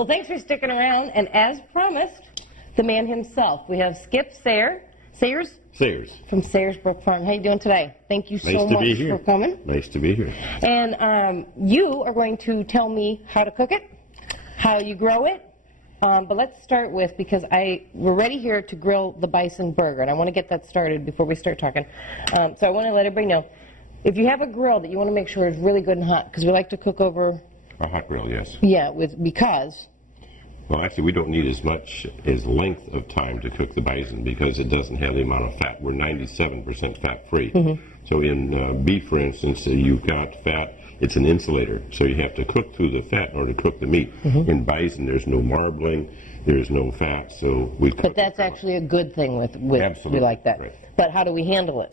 Well, thanks for sticking around. And as promised, the man himself. We have Skip Sayers from Sayers Brook Farm. How you doing today? Thank you so much for coming. Nice to be here. And you are going to tell me how to cook it, how you grow it. But let's start with, because we're ready here to grill the bison burger, and I want to get that started before we start talking. So I want to let everybody know, if you have a grill that you want to make sure is really good and hot, because we like to cook over... A hot grill, yes. Yeah, because... Well, actually, we don't need as much as length of time to cook the bison because it doesn't have the amount of fat. We're 97% fat-free. Mm-hmm. So in beef, for instance, you've got fat. It's an insulator, so you have to cook through the fat in order to cook the meat. Mm-hmm. In bison, there's no marbling, there's no fat, so we cook. But that's actually a good thing with Absolutely. We like that. Right. But how do we handle it?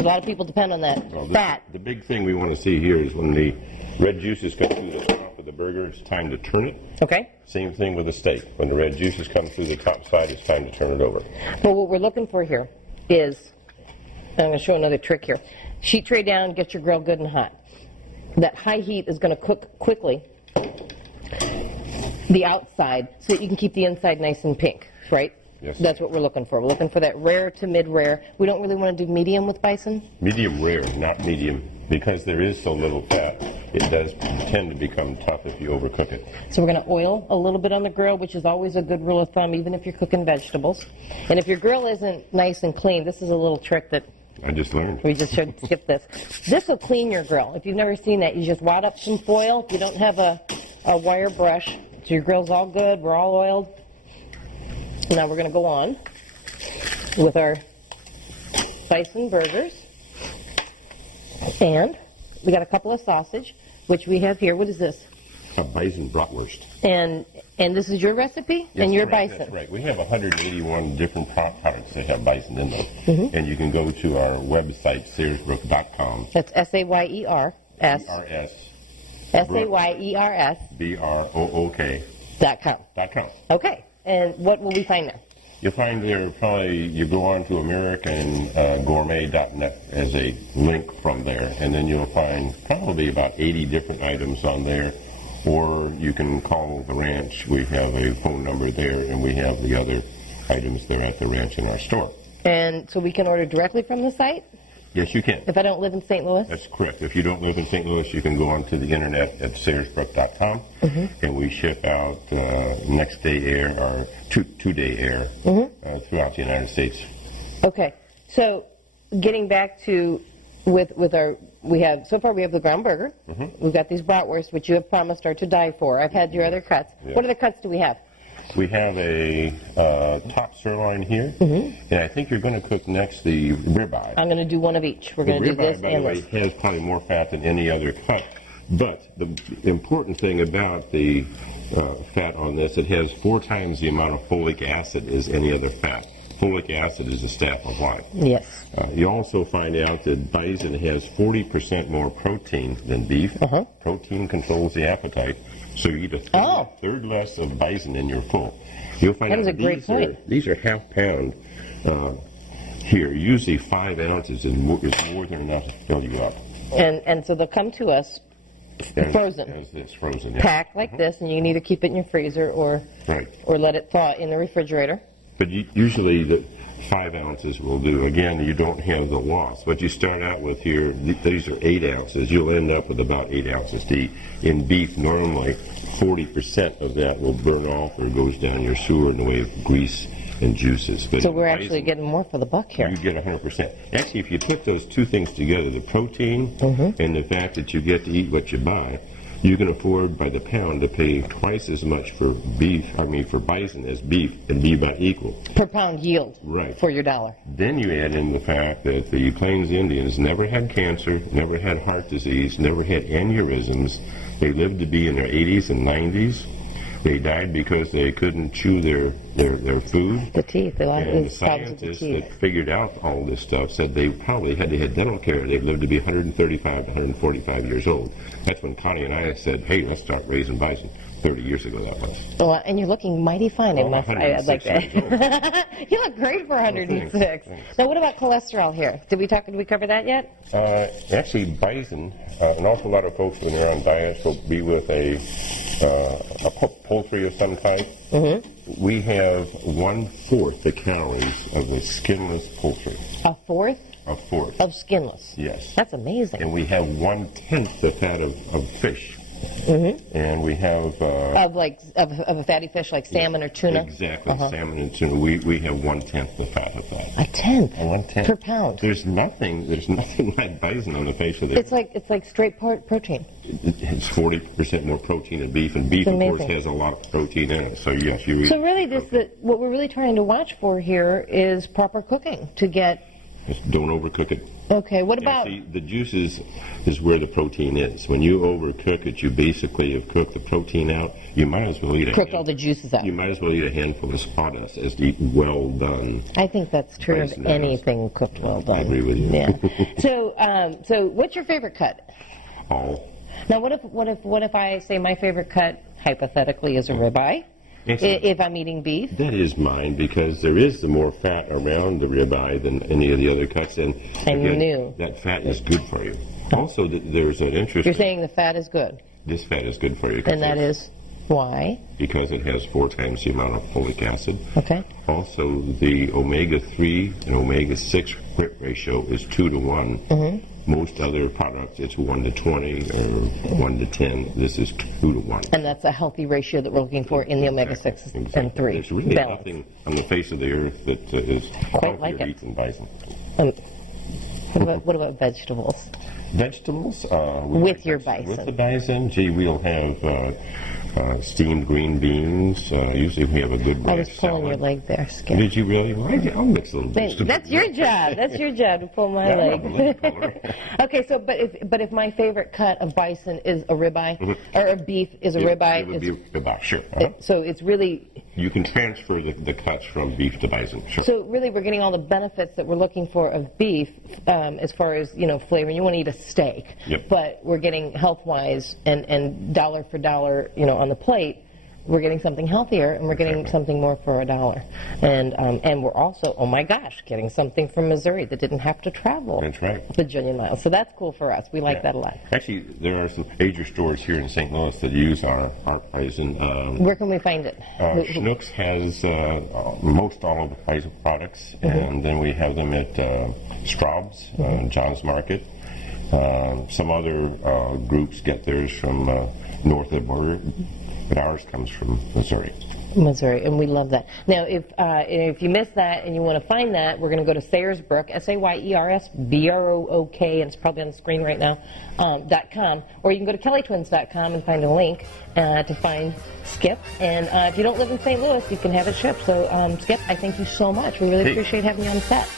A lot of people depend on that fat. The big thing we want to see here is when the red juices come through the top of the burger, it's time to turn it. Okay. Same thing with the steak. When the red juices come through the top side, it's time to turn it over. But what we're looking for here is, I'm going to show another trick here. Sheet tray down, get your grill good and hot. That high heat is going to cook quickly the outside so that you can keep the inside nice and pink, right? Yes. That's what we're looking for. We're looking for that rare to mid-rare. We don't really want to do medium with bison? Medium rare, not medium. Because there is so little fat, it does tend to become tough if you overcook it. So we're going to oil a little bit on the grill, which is always a good rule of thumb, even if you're cooking vegetables. And if your grill isn't nice and clean, this is a little trick that I just learned. We just should skip this. This will clean your grill. If you've never seen that, you just wad up some foil. If you don't have a wire brush, so your grill's all good, we're all oiled. Now we're going to go on with our bison burgers. And we got a couple of sausage, which we have here. What is this? A bison bratwurst. And this is your recipe? Yes, and your right, bison? That's right. We have 181 different products that have bison in them. Mm-hmm. And you can go to our website, SayersBrook.com. That's SAYERS. E-R-S. SAYERS. BROOK.com. Okay. And what will we find there? You'll find there probably, you go on to AmericanGourmet.net as a link from there, and then you'll find probably about 80 different items on there, or you can call the ranch. We have a phone number there, and we have the other items there at the ranch in our store. And so we can order directly from the site? Yes, you can. If I don't live in St. Louis? That's correct. If you don't live in St. Louis, you can go onto the internet at SayersBrook.com, mm-hmm. and we ship out next day air or two-day air mm-hmm. Throughout the United States. Okay. So getting back to with our, we have the ground burger. Mm-hmm. We've got these bratwursts, which you have promised are to die for. I've had your other cuts. Yeah. What other cuts do we have? We have a top sirloin here, mm-hmm. and I think you're going to cook next the ribeye. I'm going to do one of each. We're going to do this and this. The ribeye, by the way, has probably more fat than any other cut. But the important thing about the fat on this, it has 4 times the amount of folic acid as any other fat. Folic acid is the staff of life. Yes. You also find out that bison has 40% more protein than beef. Uh-huh. Protein controls the appetite. So you eat a third less of bison and you're full. You'll find that is a great point. These are half pound here. Usually 5 ounces is more than enough to fill you up. And so they'll come to us frozen. As this, frozen. Yeah. Packed like this, and you can either keep it in your freezer or let it thaw in the refrigerator. But usually the 5 ounces will do. Again, you don't have the loss. What you start out with here, these are 8 ounces. You'll end up with about 8 ounces to eat. In beef, normally 40% of that will burn off or goes down your sewer in the way of grease and juices. But so we're actually getting more for the buck here. You get 100%. Actually, if you put those two things together, the protein mm-hmm. and the fact that you get to eat what you buy, you can afford by the pound to pay twice as much for bison as beef, and be about equal. Per pound yield. Right. For your dollar. Then you add in the fact that the Plains Indians never had cancer, never had heart disease, never had aneurysms. They lived to be in their 80s and 90s. They died because they couldn't chew their food. The teeth. And the scientists that figured out all this stuff said they probably had dental care. They'd lived to be 135 to 145 years old. That's when Connie and I said, hey, let's start raising bison. 30 years ago that was. Well, and you're looking mighty fine. Well, I'd like that. You look great for 106. Thanks. Now, what about cholesterol here? Did we cover that yet? Actually, Bison, an awful lot of folks when they're on diets will be with a poultry of some type. Mm-hmm. We have 1/4 the calories of a skinless poultry. A fourth? A fourth. Of skinless? Yes. That's amazing. And we have 1/10 the fat of fish. Mm-hmm. And we have... of a fatty fish like salmon or tuna? Exactly, salmon and tuna. We have 1/10 the fat of that. A tenth? 1/10. Per pound? There's nothing like bison on the face of the earth. It's like straight protein. It's 40% more protein than beef, and beef, of course, has a lot of protein in it. So, yes, you eat... So really, what we're really trying to watch for here is proper cooking to get... Just don't overcook it. Okay, what about... See, the juices is where the protein is. When you overcook it, you basically have cooked the protein out. You might as well eat it. Cooked all the juices out. You might as well eat a handful of sawdust as to eat well done. I think that's true of anything cooked well done. I agree with you. Yeah. So what's your favorite cut? All. Now, what if I say my favorite cut, hypothetically, is a ribeye? If I'm eating beef? That is mine, because there is the more fat around the ribeye than any of the other cuts. And again, that fat is good for you. Also, there's an interesting... You're saying the fat is good? This fat is good for you. And that is why? Because it has 4 times the amount of folic acid. Okay. Also, the omega-3 and omega-6 ratio is 2 to 1. Mm-hmm. Most other products, it's 1 to 20 or 1 to 10. This is 2 to 1. And that's a healthy ratio that we're looking for in the omega-6 and 3. There's really nothing on the face of the earth that is quite like it. Than bison. What about vegetables? Vegetables? With your bison. With the bison, gee, we'll have steamed green beans. Usually we have a good I was pulling your leg there, Skip. Did you really? Well, I'll mix a little bit. That's your job. That's your job to pull my leg. Okay, so but if my favorite cut of bison is a ribeye, or a beef is a ribeye, it would be a ribeye, sure. So it's really... You can transfer the cuts from beef to bison, sure. So really we're getting all the benefits that we're looking for of beef as far as, flavor. You want to eat a steak, but we're getting health-wise and dollar for dollar, on the plate, we're getting something healthier, and we're getting something more for $1. And we're also, oh my gosh, getting something from Missouri that didn't have to travel. That's right. A bajillion miles. So that's cool for us. We like that a lot. Actually, there are some major stores here in St. Louis that use our bison. Where can we find it? Schnucks has most all of the bison products, and then we have them at Straub's, John's Market. Some other groups get theirs from north of the border, but ours comes from Missouri. Missouri, and we love that. Now, if you missed that and you want to find that, we're going to go to Sayersbrook, SAYERSBROOK, and it's probably on the screen right now, .com, or you can go to kellytwins.com and find a link to find Skip. And if you don't live in St. Louis, you can have it shipped. So, Skip, I thank you so much. We really appreciate having you on set.